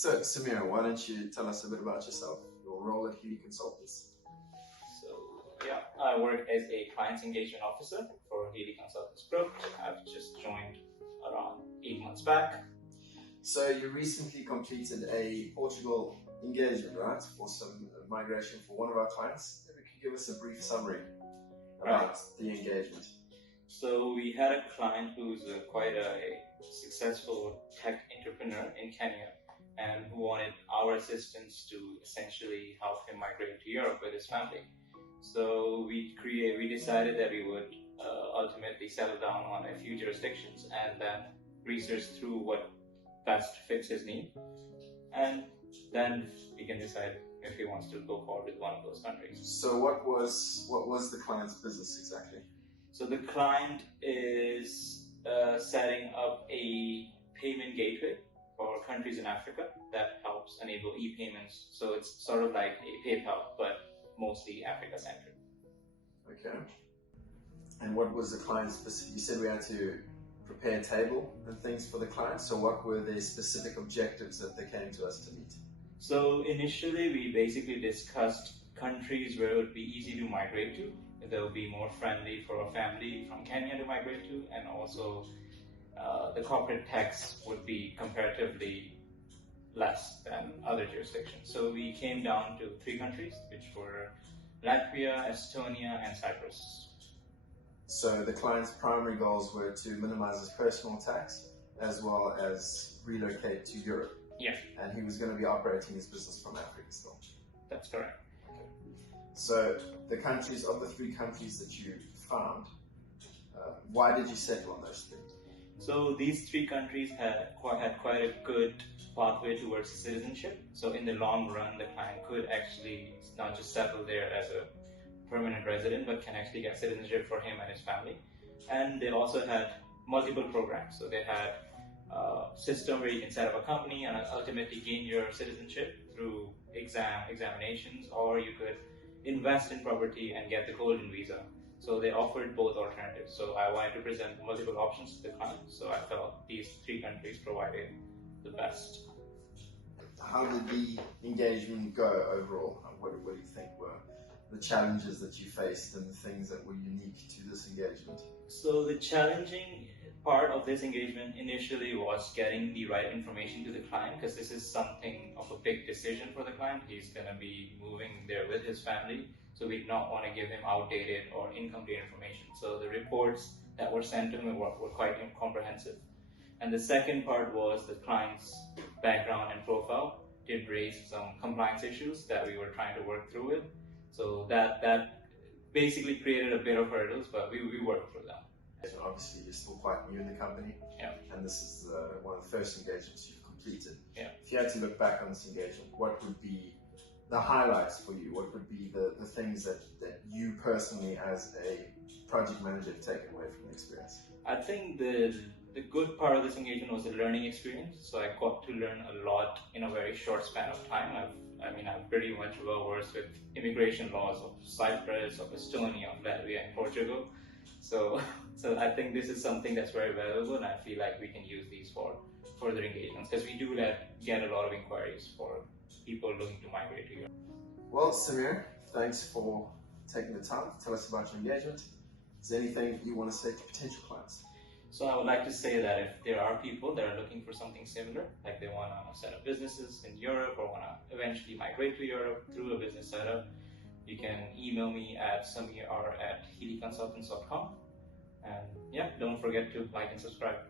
So, Samir, why don't you tell us a bit about yourself, your role at Healy Consultants? I work as a client engagement officer for Healy Consultants Group. I've just joined around 8 months back. So you recently completed a Portugal engagement, right, for some migration for one of our clients. Maybe you could give us a brief summary about the engagement. So we had a client who's quite a successful tech entrepreneur in Kenya and who wanted our assistance to essentially help him migrate to Europe with his family. So we decided that we would ultimately settle down on a few jurisdictions and then research through what best fits his need, and then we can decide if he wants to go forward with one of those countries. So what was the client's business exactly? So the client is setting up a payment gateway for countries in Africa that helps enable e-payments. So it's sort of like a PayPal, but mostly Africa-centric. Okay. And what was the client's specific? You said we had to prepare a table and things for the client. So what were the specific objectives that they came to us to meet? So initially, we basically discussed countries where it would be easy to migrate to. That would be more friendly for a family from Kenya to migrate to, and also the corporate tax would be comparatively less than other jurisdictions. So we came down to 3 countries, which were Latvia, Estonia, and Cyprus. So the client's primary goals were to minimize his personal tax as well as relocate to Europe. Yeah. And he was going to be operating his business from Africa still. That's correct. Okay. So the countries, of the 3 countries that you found, why did you settle on those 3? So these 3 countries had quite a good pathway towards citizenship. So in the long run, the client could actually not just settle there as a permanent resident, but can actually get citizenship for him and his family. And they also had multiple programs. So they had a system where you can set up a company and ultimately gain your citizenship through examinations, or you could invest in property and get the golden visa. So they offered both alternatives. So I wanted to present multiple options to the client. So I felt these 3 countries provided the best. How did the engagement go overall? What do you think were the challenges that you faced and the things that were unique to this engagement? So the challenging part of this engagement initially was getting the right information to the client, because this is something of a big decision for the client. He's going to be moving there with his family, so we did not want to give him outdated or incomplete information. So the reports that were sent to him were quite comprehensive. And the second part was the client's background and profile did raise some compliance issues that we were trying to work through with. So that basically created a bit of hurdles, but we worked through them. Obviously, you're still quite new in the company, and this is one of the first engagements you've completed. Yeah. If you had to look back on this engagement, what would be the highlights for you? What would be the things that you personally, as a project manager, have taken away from the experience? I think the good part of this engagement was the learning experience. So I got to learn a lot in a very short span of time. I'm pretty much well versed with immigration laws of Cyprus, of Estonia, of Latvia, and Portugal. So I think this is something that's very valuable, and I feel like we can use these for further engagements, because we do get a lot of inquiries for people looking to migrate to Europe. Well, Samir, thanks for taking the time to tell us about your engagement. Is there anything you want to say to potential clients? So I would like to say that if there are people that are looking for something similar, like they want to set up businesses in Europe or want to eventually migrate to Europe through a business setup, you can email me at samir@healyconsultants.com. And don't forget to like and subscribe.